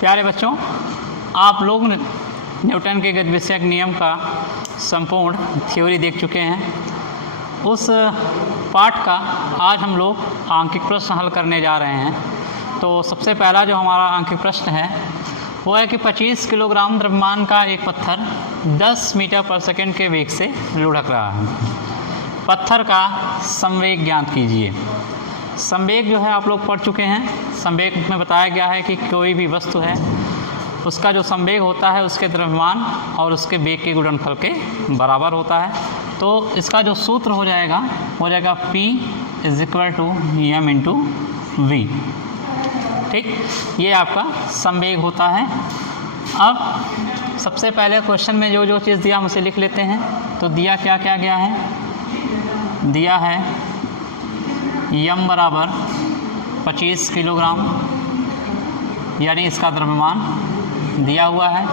प्यारे बच्चों, आप लोग न्यूटन के गतिविषयक नियम का संपूर्ण थ्योरी देख चुके हैं। उस पाठ का आज हम लोग आंकिक प्रश्न हल करने जा रहे हैं। तो सबसे पहला जो हमारा आंकिक प्रश्न है वो है कि 25 किलोग्राम द्रव्यमान का एक पत्थर 10 मीटर पर सेकंड के वेग से लुढ़क रहा है। पत्थर का संवेग ज्ञात कीजिए। संवेग जो है आप लोग पढ़ चुके हैं। संवेग में बताया गया है कि कोई भी वस्तु है उसका जो संवेग होता है उसके द्रव्यमान और उसके वेग के गुणनफल के बराबर होता है। तो इसका जो सूत्र हो जाएगा P = m/v। ठीक, ये आपका संवेग होता है। अब सबसे पहले क्वेश्चन में जो चीज़ दिया हम उसे लिख लेते हैं। तो दिया क्या क्या गया है? दिया है m बराबर 25 किलोग्राम यानी इसका द्रव्यमान दिया हुआ है,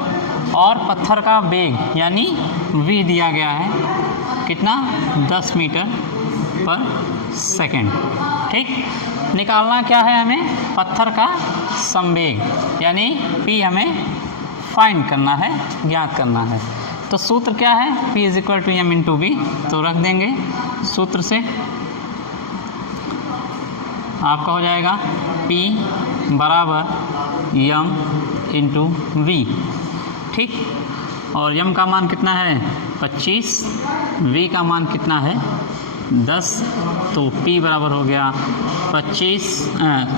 और पत्थर का वेग यानी v दिया गया है कितना? 10 मीटर पर सेकंड। ठीक, निकालना क्या है हमें? पत्थर का संवेग यानी p हमें फाइंड करना है, ज्ञात करना है। तो सूत्र क्या है? P = m/v। तो रख देंगे सूत्र से, आपका हो जाएगा P बराबर m/v। ठीक, और m का मान कितना है? 25, v का मान कितना है? 10। तो P बराबर हो गया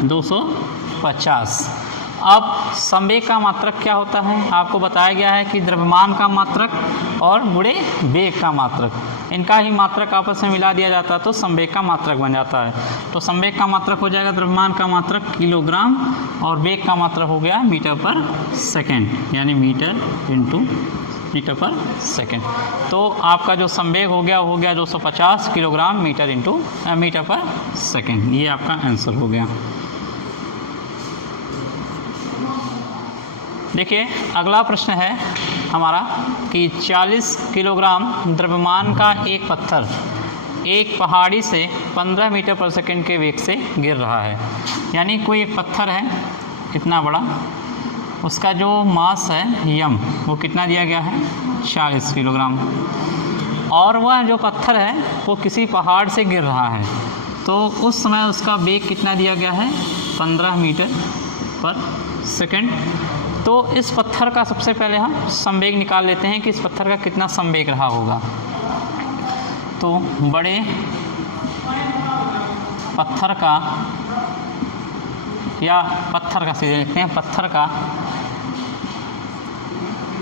250। अब संवेग का मात्रक क्या होता है? आपको बताया गया है कि द्रव्यमान का मात्रक और गुणे वेग का मात्रक, इनका ही मात्रक आपस में मिला दिया जाता है तो संवेग का मात्रक बन जाता है। तो संवेग का मात्रक हो जाएगा द्रव्यमान का मात्रक किलोग्राम और वेग का मात्रक हो गया मीटर पर सेकंड यानी मीटर पर सेकंड। तो आपका जो संवेग हो गया 250 किलोग्राम मीटर पर सेकंड। ये आपका आंसर हो गया। देखिए अगला प्रश्न है हमारा कि 40 किलोग्राम द्रव्यमान का एक पत्थर एक पहाड़ी से 15 मीटर पर सेकंड के वेग से गिर रहा है। यानी कोई एक पत्थर है कितना बड़ा, उसका जो मास है m वो कितना दिया गया है? 40 किलोग्राम, और वह जो पत्थर है वो किसी पहाड़ से गिर रहा है। तो उस समय उसका वेग कितना दिया गया है? 15 मीटर पर सेकंड। तो इस पत्थर का सबसे पहले हम संवेग निकाल लेते हैं कि इस पत्थर का कितना संवेग रहा होगा। तो बड़े पत्थर का सीधे लिखते हैं, पत्थर का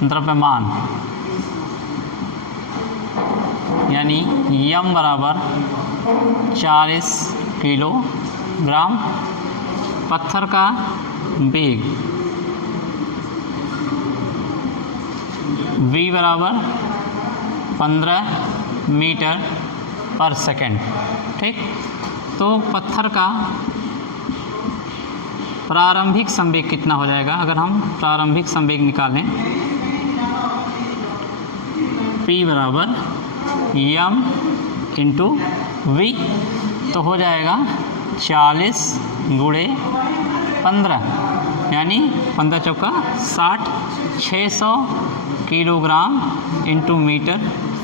द्रव्यमान यानी m बराबर 40 किलोग्राम, पत्थर का वेग v बराबर 15 मीटर पर सेकंड। ठीक, तो पत्थर का प्रारंभिक संवेग कितना हो जाएगा? अगर हम प्रारंभिक संवेग निकालें P बराबर m/v, तो हो जाएगा 40 × 15 यानी 15 चौका 60, 600 किलोग्राम मीटर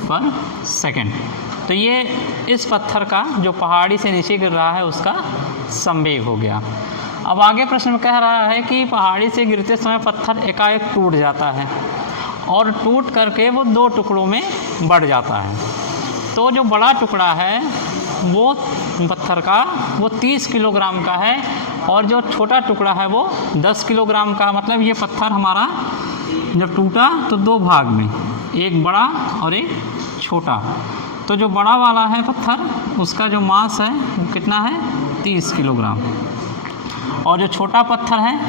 पर सेकंड। तो ये इस पत्थर का जो पहाड़ी से नीचे गिर रहा है उसका संवेग हो गया। अब आगे प्रश्न में कह रहा है कि पहाड़ी से गिरते समय पत्थर एकाएक टूट जाता है और टूट करके वो 2 टुकड़ों में बढ़ जाता है। तो जो बड़ा टुकड़ा है वो पत्थर का वो 30 किलोग्राम का है, और जो छोटा टुकड़ा है वो 10 किलोग्राम का। मतलब ये पत्थर हमारा जब टूटा तो 2 भाग में, एक बड़ा और एक छोटा। तो जो बड़ा वाला है पत्थर उसका जो मास है वो कितना है? 30 किलोग्राम, और जो छोटा पत्थर है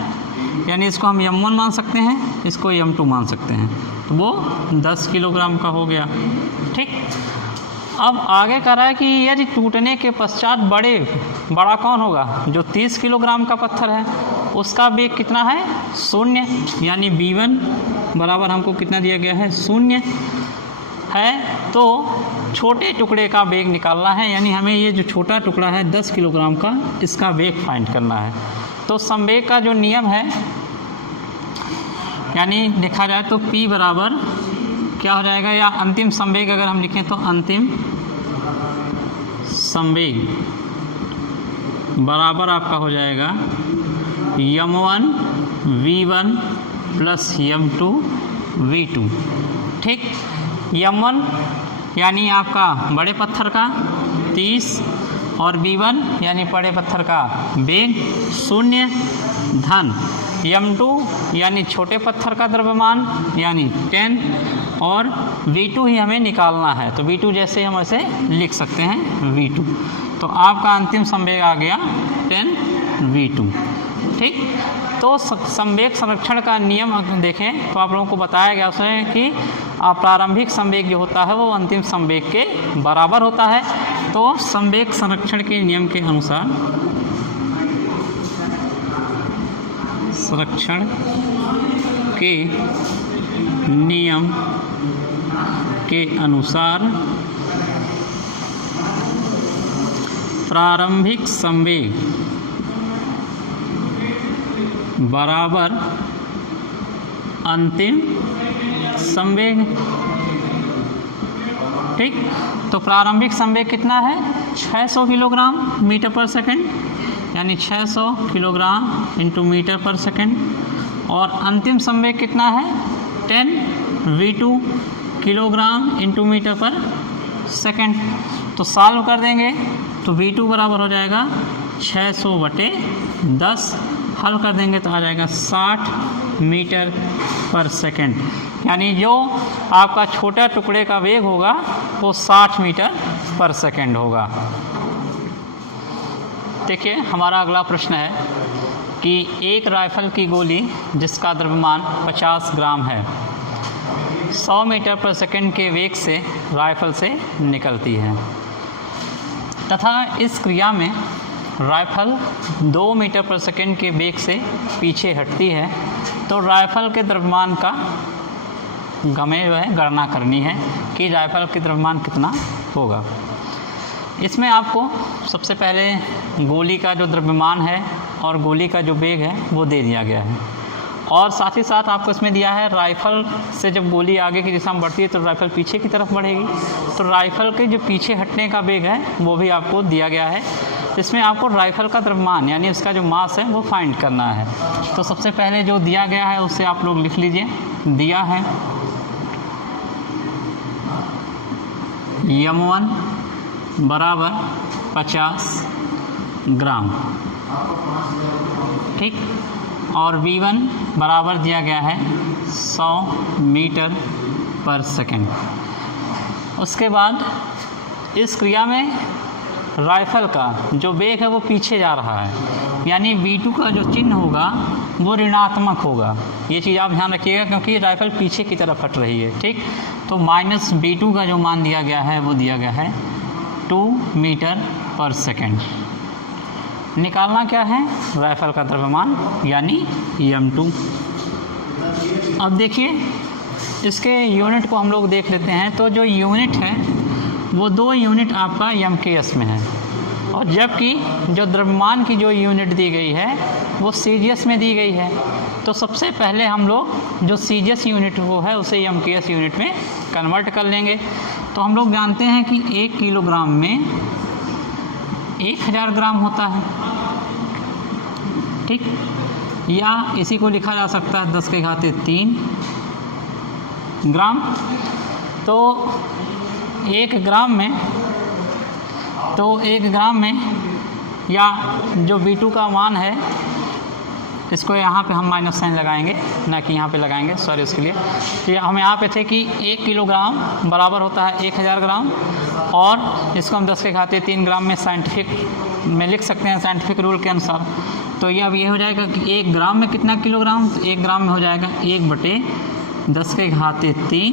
यानी इसको हम m1 मान सकते हैं, इसको m2 मान सकते हैं, तो वो 10 किलोग्राम का हो गया। ठीक, अब आगे कह रहा है कि यदि टूटने के पश्चात बड़ा कौन होगा? जो 30 किलोग्राम का पत्थर है उसका वेग कितना है? 0, यानी v1 बराबर हमको कितना दिया गया है? 0 है। तो छोटे टुकड़े का वेग निकालना है, यानी हमें ये जो छोटा टुकड़ा है 10 किलोग्राम का, इसका वेग फाइंड करना है। तो संवेग का जो नियम है यानी लिखा जाए तो P बराबर क्या हो जाएगा, या अंतिम संवेग अगर हम लिखें तो अंतिम संवेग बराबर आपका हो जाएगा m1 v1 plus m2 v2। ठीक, m1 यानी आपका बड़े पत्थर का 30 और v1 यानी बड़े पत्थर का वेग 0 धन m2 यानी छोटे पत्थर का द्रव्यमान यानी 10 और v2 ही हमें निकालना है, तो v2 जैसे हम ऐसे लिख सकते हैं v2। तो आपका अंतिम संवेग आ गया 10 v2। ठीक, तो संवेग संरक्षण का नियम अगर देखें तो आप लोगों को बताया गया उसमें कि प्रारंभिक संवेग जो होता है वो अंतिम संवेग के बराबर होता है। तो संवेग संरक्षण के नियम के अनुसार संरक्षण के नियम के अनुसार प्रारंभिक संवेग बराबर अंतिम संवेग। ठीक, तो प्रारंभिक संवेग कितना है 600 किलोग्राम मीटर पर सेकंड, यानी 600 किलोग्राम इंटू मीटर पर सेकंड, और अंतिम संवेग कितना है 10 v2 किलोग्राम इंटू मीटर पर सेकंड। तो सॉल्व कर देंगे तो v2 बराबर हो जाएगा 600/10, हल कर देंगे तो आ जाएगा 60 मीटर पर सेकंड, यानी जो आपका छोटा टुकड़े का वेग होगा वो 60 मीटर पर सेकंड होगा। देखिए हमारा अगला प्रश्न है कि एक राइफल की गोली जिसका द्रव्यमान 50 ग्राम है 100 मीटर पर सेकंड के वेग से राइफल से निकलती है तथा इस क्रिया में राइफल 2 मीटर पर सेकंड के वेग से पीछे हटती है, तो राइफल के द्रव्यमान का हमें जो है गणना करनी है कि राइफल के द्रव्यमान कितना होगा। इसमें आपको सबसे पहले गोली का जो द्रव्यमान है और गोली का जो वेग है वो दे दिया गया है, और साथ ही साथ आपको इसमें दिया है राइफल से जब गोली आगे की दिशा में बढ़ती है तो राइफल पीछे की तरफ बढ़ेगी, तो राइफल के जो पीछे हटने का वेग है वो भी आपको दिया गया है। इसमें आपको राइफल का द्रव्यमान यानी उसका जो मास है वो फाइंड करना है। तो सबसे पहले जो दिया गया है उससे आप लोग लिख लीजिए, दिया है m1 बराबर 50 ग्राम, ठीक, और v1 बराबर दिया गया है 100 मीटर पर सेकंड। उसके बाद इस क्रिया में राइफल का जो वेग है वो पीछे जा रहा है, यानी v2 का जो चिन्ह होगा वो ऋणात्मक होगा। ये चीज़ आप ध्यान रखिएगा क्योंकि राइफल पीछे की तरफ हट रही है। ठीक, तो माइनस v2 का जो मान दिया गया है वो दिया गया है 2 मीटर पर सेकंड। निकालना क्या है राइफल का द्रव्यमान यानी m2। अब देखिए इसके यूनिट को हम लोग देख लेते हैं। तो जो यूनिट है वो 2 यूनिट आपका MKS में है, और जबकि जो द्रव्यमान की जो यूनिट दी गई है वो CGS में दी गई है। तो सबसे पहले हम लोग जो CGS यूनिट वो है उसे MKS यूनिट में कन्वर्ट कर लेंगे। तो हम लोग जानते हैं कि 1 किलोग्राम में 1000 ग्राम होता है, ठीक, या इसी को लिखा जा सकता है 10⁻³ ग्राम। तो 1 ग्राम में या जो v2 का मान है इसको यहाँ पे हम माइनस साइन लगाएंगे, ना कि यहाँ पे लगाएंगे, सॉरी उसके लिए। तो हम यहाँ पे थे कि 1 किलोग्राम बराबर होता है 1000 ग्राम, और इसको हम 10⁻³ ग्राम में साइंटिफिक में लिख सकते हैं साइंटिफिक रूल के अनुसार। तो ये अब ये हो जाएगा कि 1 ग्राम में कितना किलोग्राम, तो 1 ग्राम में हो जाएगा 1/10⁻³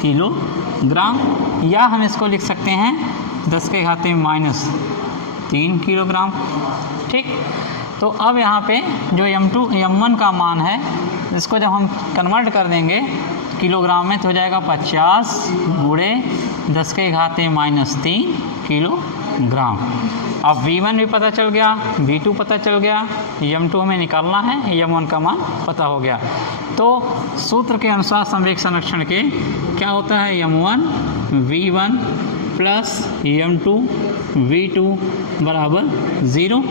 किलोग्राम, या हम इसको लिख सकते हैं 10⁻³ किलोग्राम। ठीक, तो अब यहाँ पे जो m1 का मान है इसको जब हम कन्वर्ट कर देंगे किलोग्राम में तो हो जाएगा 50 × 10⁻³ किलोग्राम। ग्राम। अब V1 भी पता चल गया, V2 पता चल गया, m2 हमें निकालना है, m1 का मान पता हो गया। तो सूत्र के अनुसार संवेग संरक्षण के क्या होता है, m1 V1 plus m2 V2 बराबर 0।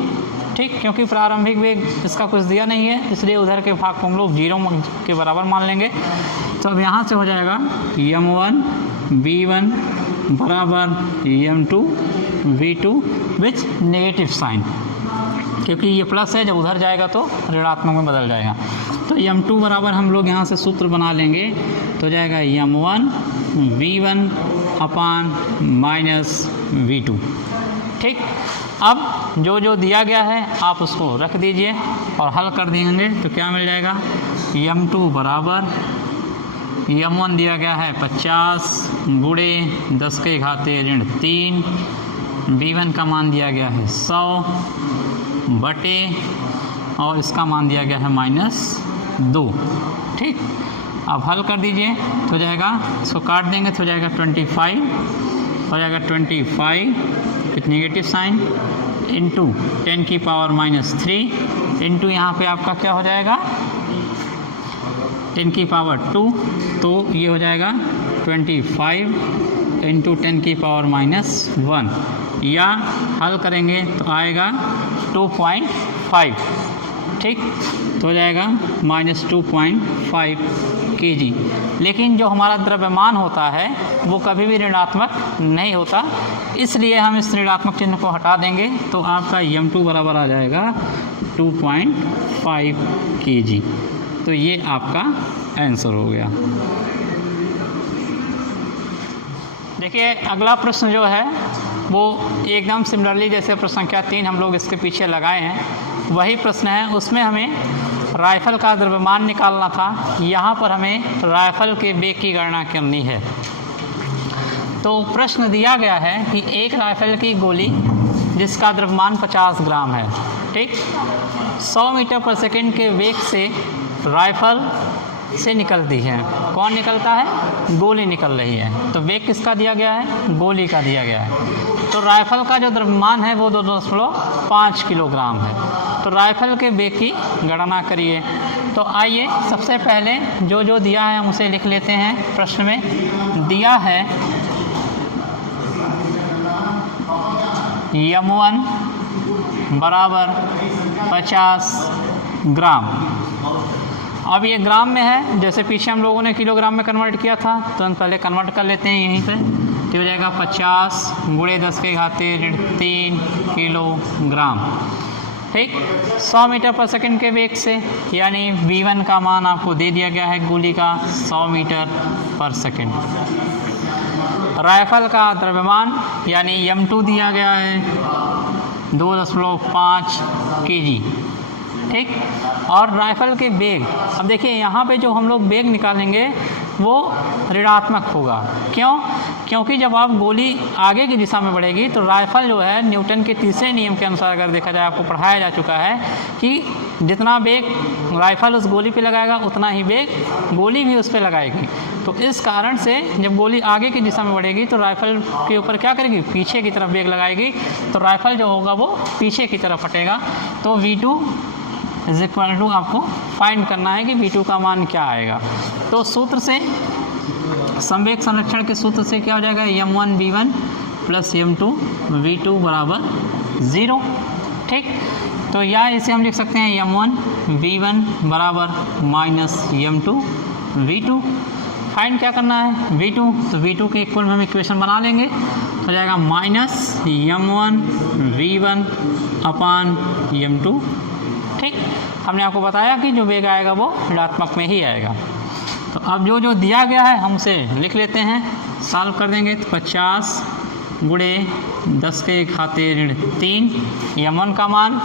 ठीक, क्योंकि प्रारंभिक वेग इसका कुछ दिया नहीं है, इसलिए उधर के भाग को हम लोग 0 के बराबर मान लेंगे। तो अब यहाँ से हो जाएगा m1 V1 बराबर m2 V2 with negative sign, क्योंकि ये प्लस है, जब उधर जाएगा तो ऋणात्मक में बदल जाएगा। तो m2 बराबर हम लोग यहाँ से सूत्र बना लेंगे, तो जाएगा m1 V1 upon minus V2। ठीक, अब जो जो दिया गया है आप उसको रख दीजिए और हल कर देंगे तो क्या मिल जाएगा, m2 बराबर m1 दिया गया है 50 गुणे 10 के घाते ऋण 3, V1 का मान दिया गया है 100 बटे और इसका मान दिया गया है -2। ठीक, अब हल कर दीजिए तो जाएगा, इसको काट देंगे तो जाएगा 25, हो जाएगा 25 विथ नेगेटिव साइन इंटू 10 की पावर -3 इंटू यहाँ पे आपका क्या हो जाएगा 10 की पावर 2, तो ये हो जाएगा 25 इंटू 10 की पावर -1, या हल करेंगे तो आएगा 2.5। ठीक, तो हो जाएगा -2.5 kg। लेकिन जो हमारा द्रव्यमान होता है वो कभी भी ऋणात्मक नहीं होता, इसलिए हम इस ऋणात्मक चिन्ह को हटा देंगे, तो आपका m2 बराबर आ जाएगा 2.5 kg। तो ये आपका आंसर हो गया। देखिए अगला प्रश्न जो है वो एकदम सिमिलरली जैसे प्रश्न संख्या 3 हम लोग इसके पीछे लगाए हैं, वही प्रश्न है। उसमें हमें राइफल का द्रव्यमान निकालना था, यहाँ पर हमें राइफल के वेग की गणना करनी है। तो प्रश्न दिया गया है कि एक राइफल की गोली जिसका द्रव्यमान 50 ग्राम है, ठीक, 100 मीटर पर सेकंड के वेग से राइफल से निकलती है। कौन निकलता है, गोली निकल रही है। तो वेग किसका दिया गया है, गोली का दिया गया है। तो राइफल का जो द्रव्यमान है वो 2.5 किलोग्राम है। तो राइफल के वेग की गणना करिए। तो आइए सबसे पहले जो जो दिया है हम उसे लिख लेते हैं। प्रश्न में दिया है m1 बराबर 50 ग्राम। अब ये ग्राम में है, जैसे पीछे हम लोगों ने किलोग्राम में कन्वर्ट किया था, तो हम पहले कन्वर्ट कर लेते हैं यहीं पे। तो हो जाएगा 50 गुणे 10 के घाते 3 किलोग्राम। ठीक, 100 मीटर पर सेकंड के वेग से, यानी V1 का मान आपको दे दिया गया है गोली का 100 मीटर पर सेकंड। राइफल का द्रव्यमान यानी m2 दिया गया है 2.5 kg। ठीक, और राइफल के वेग, अब देखिए यहाँ पे जो हम लोग वेग निकालेंगे वो ऋणात्मक होगा। क्यों? क्योंकि जब आप गोली आगे की दिशा में बढ़ेगी तो राइफल जो है न्यूटन के तीसरे नियम के अनुसार अगर देखा जाए, आपको पढ़ाया जा चुका है कि जितना वेग राइफल उस गोली पे लगाएगा उतना ही वेग गोली भी उस पे लगाएगी। तो इस कारण से जब गोली आगे की दिशा में बढ़ेगी तो राइफल के ऊपर क्या करेगी, पीछे की तरफ वेग लगाएगी। तो राइफल जो होगा वो पीछे की तरफ हटेगा। तो V2 इज इक्वल टू आपको फाइंड करना है कि V2 का मान क्या आएगा। तो सूत्र से, संवेग संरक्षण के सूत्र से क्या हो जाएगा, m1 V1 plus m2 V2 बराबर 0। ठीक, तो या इसे हम लिख सकते हैं m1 V1 बराबर माइनस m2 V2। फाइंड क्या करना है, V2, तो V2 के इक्वल में हम इक्वेशन बना लेंगे। हो जाएगा माइनस m1 V1 अपान m2। ठीक, हमने आपको बताया कि जो वेग आएगा वो ऋणात्मक में ही आएगा। तो अब जो जो दिया गया है हम उसे लिख लेते हैं, सॉल्व कर देंगे। तो 50 गुणे 10 के घाते ऋण 3, m1 का मान,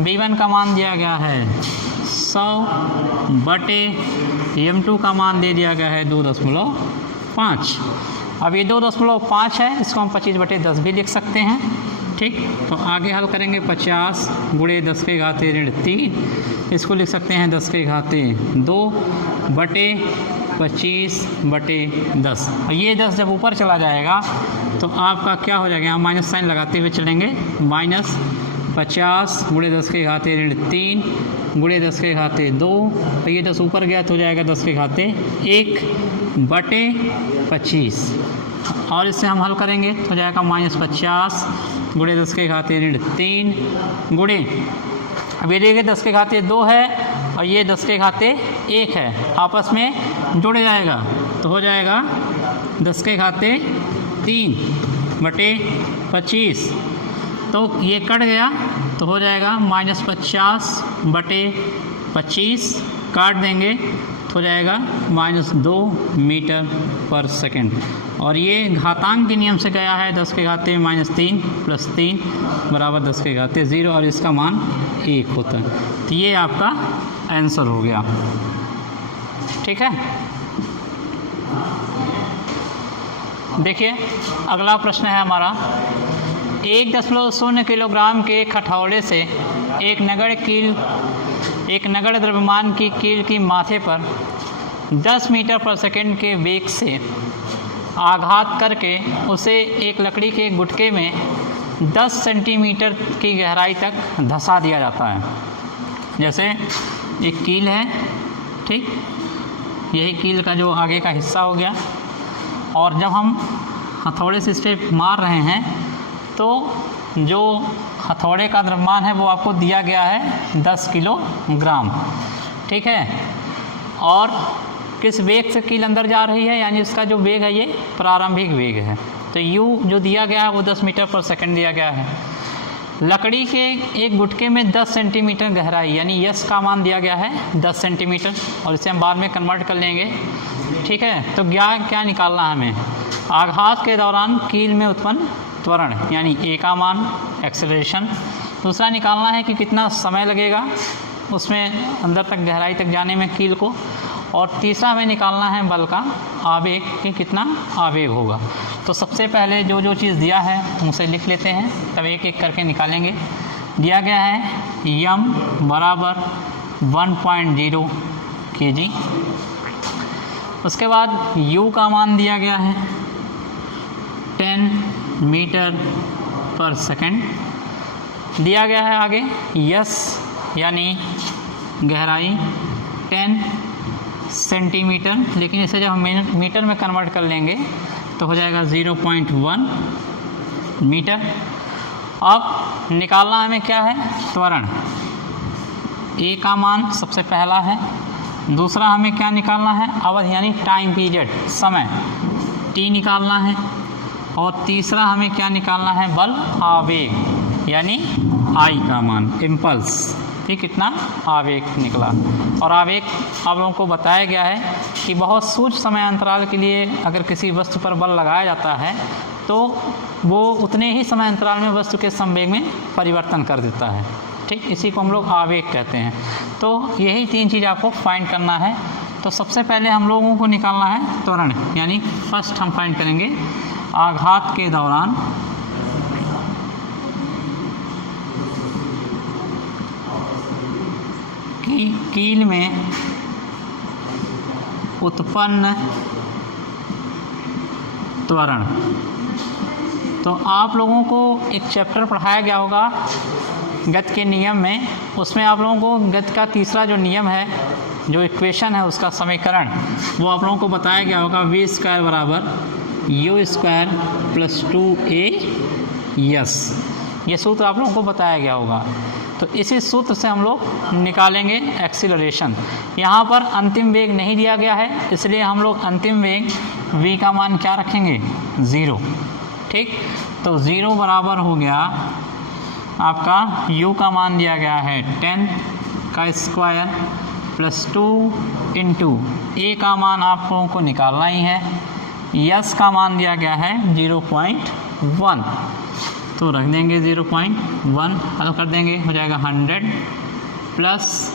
V1 का मान दिया गया है 100 बटे m2 का मान दे दिया गया है 2.5। अब ये 2.5 है, इसको हम 25/10 भी लिख सकते हैं। ठीक, तो आगे हल करेंगे 50 गुणे 10 के घाते ऋण 3, इसको लिख सकते हैं 10 के घाते 2 बटे 25/10। और ये 10 जब ऊपर चला जाएगा तो आपका क्या हो जाएगा, यहाँ माइनस साइन लगाते हुए चलेंगे, -50 × 10 के घाते -3 × 10 के घाते 2, तो ये 10 ऊपर गया तो हो जाएगा 10 के घाते 1/25। और इससे हम हल करेंगे तो हो जाएगा -50 × 10 के घाते -3 गुणे, अब ये देखिए 10 के घाते 2 है और ये 10 के घाते 1 है, आपस में जुड़ जाएगा तो हो जाएगा 10 के घाते 3/25। तो ये कट गया तो हो जाएगा -50/25, काट देंगे तो हो जाएगा -2 मीटर पर सेकंड। और ये घातांक के नियम से गया है, 10 के घाते -3 + 3 बराबर 10 के घाते 0 और इसका मान 1 होता है। तो ये आपका आंसर हो गया। ठीक है, देखिए अगला प्रश्न है हमारा, 1.0 किलोग्राम के एक हथौड़े से एक नगण्य द्रव्यमान की कील की माथे पर 10 मीटर पर सेकंड के वेग से आघात करके उसे एक लकड़ी के गुटके में 10 सेंटीमीटर की गहराई तक धंसा दिया जाता है। जैसे एक कील है, ठीक, यही कील का जो आगे का हिस्सा हो गया, और जब हम हथौड़े से इस पर मार रहे हैं तो जो हथौड़े का द्रव्यमान है वो आपको दिया गया है 10 किलोग्राम। ठीक है, और किस वेग से कील अंदर जा रही है, यानी इसका जो वेग है ये प्रारंभिक वेग है। तो u जो दिया गया है वो 10 मीटर पर सेकंड दिया गया है। लकड़ी के एक गुटके में 10 सेंटीमीटर गहराई, यानी यस का मान दिया गया है 10 सेंटीमीटर, और इसे हम बाद में कन्वर्ट कर लेंगे। ठीक है, तो क्या निकालना है हमें, आघात के दौरान कील में उत्पन्न त्वरण यानी ए का मान, एक्सेलरेशन। दूसरा निकालना है कि कितना समय लगेगा उसमें अंदर तक गहराई तक जाने में कील को, और तीसरा हमें निकालना है बल का आवेग कि कितना आवेग होगा। तो सबसे पहले जो चीज़ दिया है उसे लिख लेते हैं, तब एक एक करके निकालेंगे। दिया गया है यम बराबर 1.0 kg, उसके बाद u का मान दिया गया है 10 मीटर पर सेकंड, दिया गया है आगे यस यानी गहराई 10 सेंटीमीटर, लेकिन इसे जब हम मीटर में कन्वर्ट कर लेंगे तो हो जाएगा 0.1 मीटर। अब निकालना हमें क्या है, त्वरण। ए का मान सबसे पहला है, दूसरा हमें क्या निकालना है, अवधि यानी टाइम पीरियड, समय टी निकालना है, और तीसरा हमें क्या निकालना है, बल आवेग यानी आई का मान, इम्पल्स, ठीक, कितना आवेग निकला। और आवेग आप लोगों को बताया गया है कि बहुत सूक्ष्म समय अंतराल के लिए अगर किसी वस्तु पर बल लगाया जाता है तो वो उतने ही समय अंतराल में वस्तु के संवेग में परिवर्तन कर देता है। ठीक, इसी को हम लोग आवेग कहते हैं। तो यही 3 चीज़ आपको फाइंड करना है। तो सबसे पहले हम लोगों को निकालना है त्वरण, यानी फर्स्ट हम फाइंड करेंगे आघात के दौरान कील में उत्पन्न त्वरण। तो आप लोगों को एक चैप्टर पढ़ाया गया होगा गति के नियम में, उसमें आप लोगों को गति का तीसरा जो नियम है, जो इक्वेशन है उसका समीकरण, वो आप लोगों को बताया गया होगा v² = u² + 2a/s। ये सूत्र आप लोगों को बताया गया होगा। तो इसी सूत्र से हम लोग निकालेंगे एक्सीलरेशन। यहाँ पर अंतिम वेग नहीं दिया गया है, इसलिए हम लोग अंतिम वेग v का मान क्या रखेंगे, 0। ठीक, तो 0 बराबर हो गया आपका u का मान दिया गया है 10 का स्क्वायर + 2 × a का मान आप लोगों को निकालना ही है, s का मान दिया गया है 0.1, तो रख देंगे 0.1, हल कर देंगे, हो जाएगा 100 +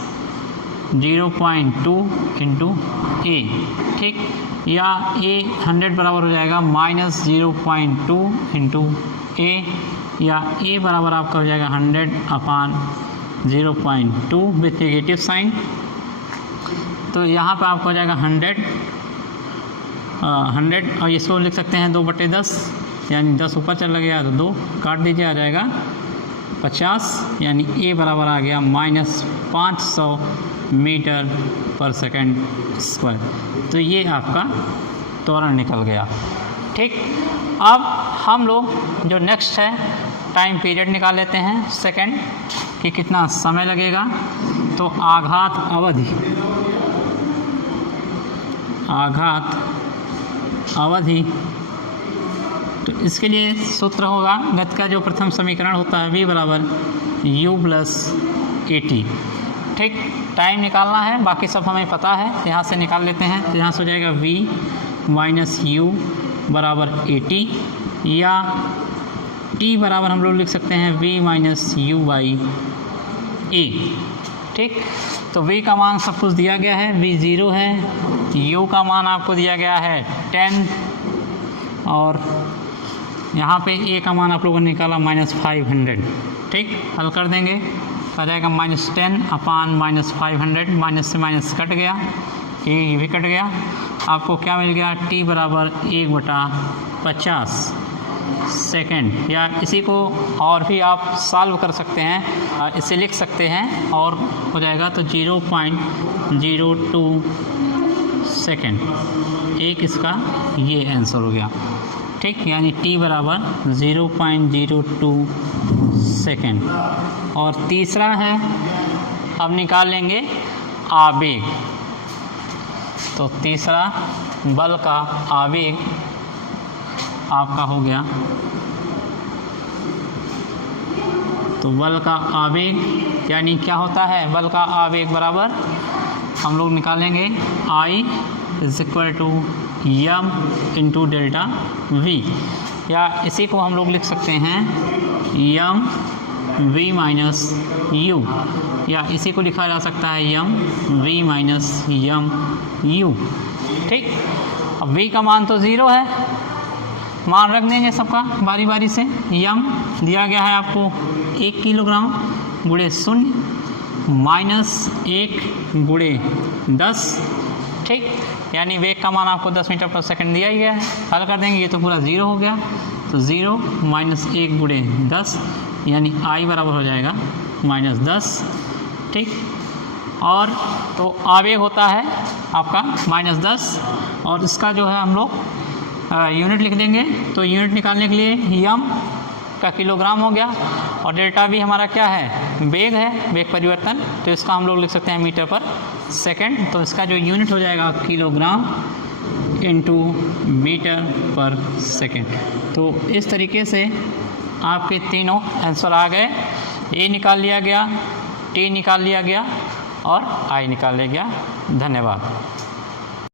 0.2 × a। ठीक, या a 100 बराबर हो जाएगा -0.2 × a, या a बराबर आपका हो जाएगा 100/0.2 विथ नेगेटिव साइन। तो यहाँ पे आपको हो जाएगा 100 100 और इसको लिख सकते हैं 2/10, यानी 10 ऊपर चला गया तो 2 काट दीजिए, आ जाएगा 50, यानी ए बराबर आ गया -500 मीटर पर सेकंड स्क्वायर। तो ये आपका त्वरण निकल गया। ठीक, अब हम लोग जो नेक्स्ट है टाइम पीरियड निकाल लेते हैं सेकंड कि कितना समय लगेगा। तो आघात अवधि, तो इसके लिए सूत्र होगा, गति का जो प्रथम समीकरण होता है v बराबर u + at। ठीक, टाइम निकालना है, बाकी सब हमें पता है, यहाँ से निकाल लेते हैं। तो यहाँ से हो जाएगा v - u बराबर at, या t बराबर हम लोग लिख सकते हैं v - u/a। ठीक, तो v का मान सब कुछ दिया गया है, v 0 है, u का मान आपको दिया गया है 10, और यहाँ पे a का मान आप लोगों ने निकाला -500। ठीक, हल कर देंगे, आ जाएगा -10 अपान -500, माइनस से माइनस कट गया, ये भी कट गया, आपको क्या मिल गया, t बराबर 1/50 सेकेंड। या इसी को और भी आप सॉल्व कर सकते हैं, इसे लिख सकते हैं और हो जाएगा तो 0.02 सेकेंड, एक इसका ये आंसर हो गया। ठीक, यानी t बराबर 0.02 सेकेंड। और तीसरा है, अब निकाल लेंगे आवेग। तो तीसरा बल का आवेग आपका हो गया, तो बल का आवेग यानी क्या होता है, बल का आवेग बराबर हम लोग निकालेंगे I = m × डेल्टा v, या इसी को हम लोग लिख सकते हैं m v - u, या इसी को लिखा जा सकता है m v - m u। ठीक, अब v का मान तो 0 है, मान रख देंगे सबका बारी बारी से। यम दिया गया है आपको 1 किलोग्राम गुणे 0 -1 गुणे 10। ठीक, यानी वेग का मान आपको 10 मीटर पर सेकंड दिया ही गया है, हल कर देंगे, ये तो पूरा 0 हो गया, तो 0 - 1 गुणे 10, यानी I बराबर हो जाएगा -10। ठीक, और तो आवेग होता है आपका -10, और इसका जो है हम लोग यूनिट लिख देंगे। तो यूनिट निकालने के लिए यम का किलोग्राम हो गया, और डेल्टा भी हमारा क्या है, वेग है, वेग परिवर्तन, तो इसका हम लोग लिख सकते हैं मीटर पर सेकंड। तो इसका जो यूनिट हो जाएगा किलोग्राम × मीटर पर सेकंड। तो इस तरीके से आपके तीनों आंसर आ गए, ए निकाल लिया गया, टी निकाल लिया गया और आई निकाल लिया गया। धन्यवाद।